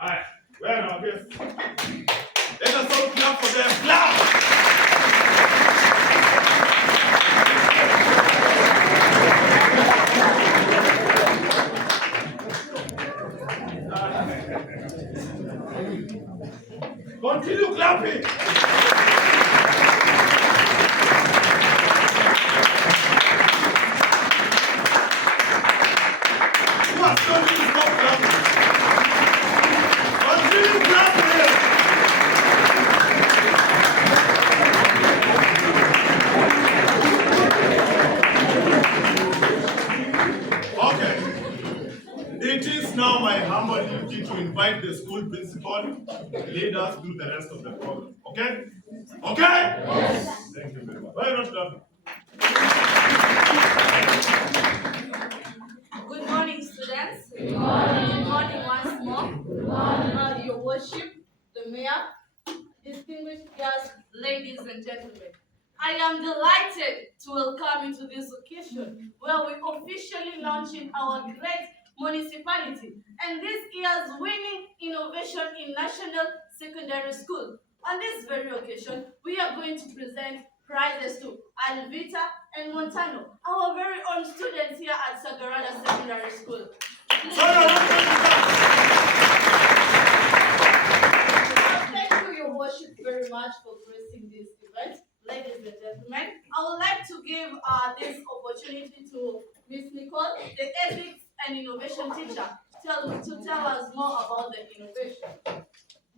Alright, well now, yes. Let us all clap for them. Clap! Continue clapping. You are still stop clapping. Continue clapping. Okay. It is now my humble duty to invite the school principal to lead us through the rest of the program. Okay? Okay? Yes. Thank you very much. Why not clapping? Good morning, students. Good morning. Good morning once more. Good morning. Your worship, the mayor, distinguished guests, ladies and gentlemen. I am delighted to welcome you to this occasion where we officially launching our great municipality and this year's winning innovation in national secondary school. On this very occasion, we are going to present prizes to Alvita and Montano, our very own students here at Sagarada Secondary School. Thank you, Your Worship, very much for gracing this event. Ladies and gentlemen, I would like to give this opportunity to Ms. Nicole, the Ethics and Innovation teacher, to tell us more about the innovation.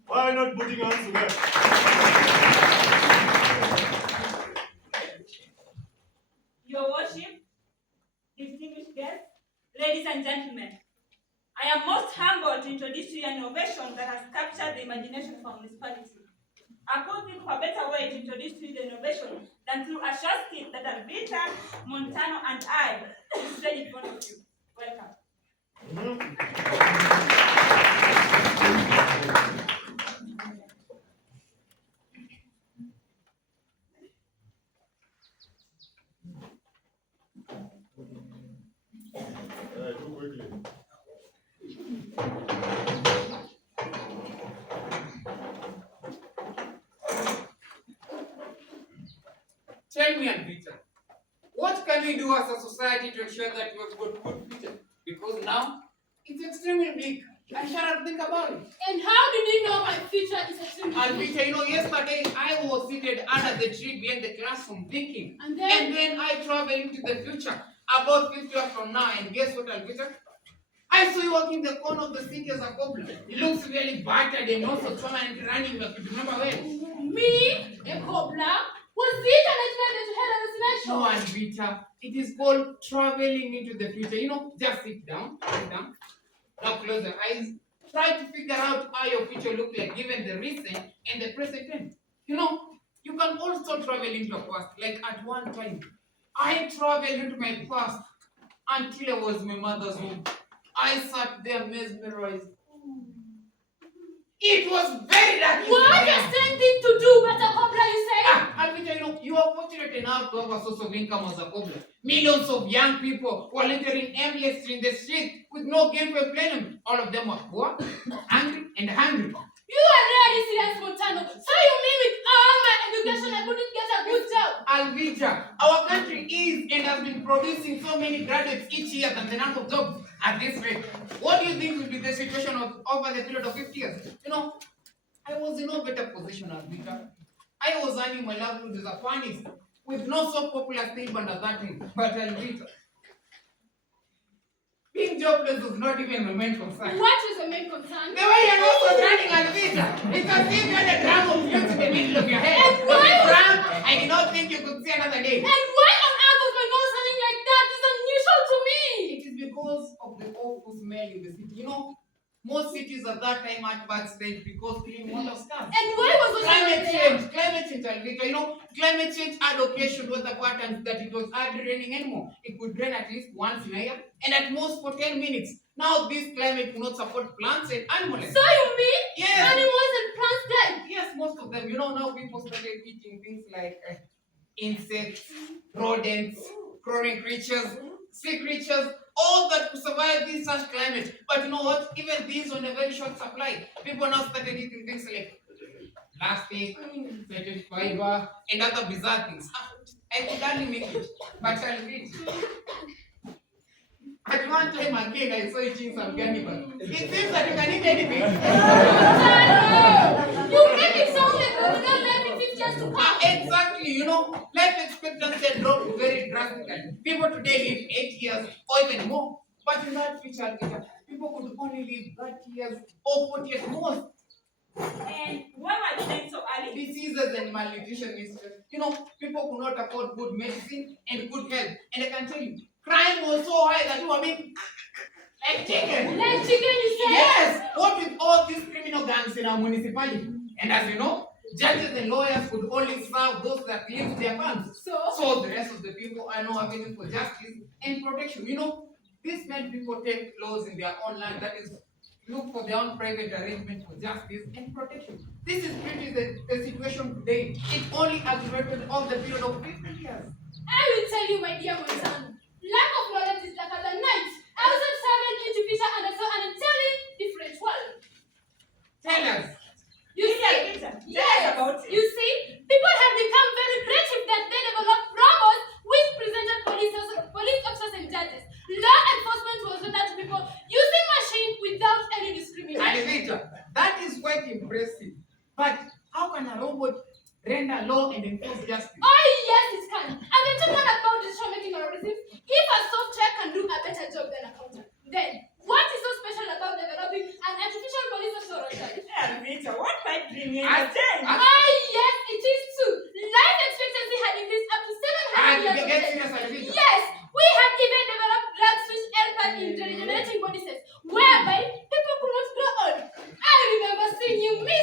Why not putting hands together? Your Worship, distinguished guests, ladies and gentlemen, I am most humbled to introduce to you an innovation that has captured the imagination of our municipality. I couldn't think of a better way to introduce to you the innovation than through a short skit that Alvita, Montano, and I displayed in front of you. Welcome. Do quickly. Tell me, Alvita, what can we do as a society to ensure that we have got good future? Because now it's extremely bleak. I cannot think about it. And how did you know my future is extremely Alvita, yesterday I was seated under the tree behind the classroom thinking. And then I traveled into the future about 50 years from now. And guess what, Alvita? I saw you walking in the corner of the city as a cobbler. He looks really battered and also torn and running like you remember when? Me? A cobbler? Was it an experiment to head of No, Alvita. It is called traveling into the future. Just sit down. Now close your eyes. Try to figure out how your future look like given the recent and the present time. You can also travel into your past. Like at one time, I traveled into my past until I was in my mother's home. I sat there mesmerized. It was very lucky. What a strange thing to do, but a cobbler, you say? Alvita, you are fortunate enough to have a source of income as a cobbler. Millions of young people who are littering aimlessly in the street with no game for playing. All of them are poor, angry, and hungry. You are really serious, Montano. So you mean with all my education I couldn't get a good job? Alvita, our country is and has been producing so many graduates each year than the number of jobs at this rate. What do you think will be the situation over the period of 50 years? I was in no better position, Alvita. I was earning my livelihood as a pianist with no so popular state band at that time. But Alvita, being jobless was not even my main concern. What is the main concern? The way your nose was running, Alvita, it's as if you had a drum of fuse in the middle of your head. And why? I did not think you could see another day. And why on earth is my nose running like that? It's unusual to me. It is because of the awful smell in the city. Most cities at that time had bad state because clean water scarce. And why was it Climate change, Alvita. Climate change had occasioned weather patterns that it was hardly raining anymore. It could rain at least once in a year and at most for 10 minutes. Now this climate will not support plants and animals. So you mean Yes. animals and plants died? Yes, most of them. Now people started eating things like insects, rodents, crawling creatures, sea creatures, all that to survive this such climate. But you know what? Even these on a very short supply. People now started eating things like plastic, certain fiber, and other bizarre things. I could hardly make it, but I'll eat. At one time again, I saw eating some cannibal. It seems that you can eat anything. You make it sound like we're not living 50 years to come. Exactly, you know, life expectancy had dropped very drastically. People today live 8 years or even more. But in that future, people could only live 30 years or 40 years most. And why were they dying so early? Diseases and malnutrition is just, you know, people could not afford good medicine and good health. And I can tell you, crime was so high that people were being like chicken. Like chicken, you say? Yes, what with all these criminal gangs in our municipality? And as you know, judges and lawyers could only serve those that live their farms. So the rest of the people are now avenues for justice and protection. You know, this meant people take laws in their own land, that is, look for their own private arrangement for justice and protection. This is pretty the situation today. It only aggravated over the period of 50 years. I will tell you, my dear Monson, lack of knowledge is like the night. I was traveling into Peter and I saw an entirely different world. Tell us. You see, Yes, about it. you see, people have become very creative that they develop robots which presented police officers and judges. Law enforcement was done to people using machine without any discrimination. Alligator, that is quite impressive. But how can a robot render law and enforce justice? Oh yes, it can. I've been talking about decision-making algorithms. If a software can do a better job than a counter, then what is so special about developing an artificial police officer or judge? Yeah, Rita, what might bring you I- in change? Oh yes, it is true. Life expectancy had increased up to 700 years And of get age. serious, Alligator. Yes, we have even developed drugs which help us in regenerating body cells, whereby people could not grow old. I remember seeing you, me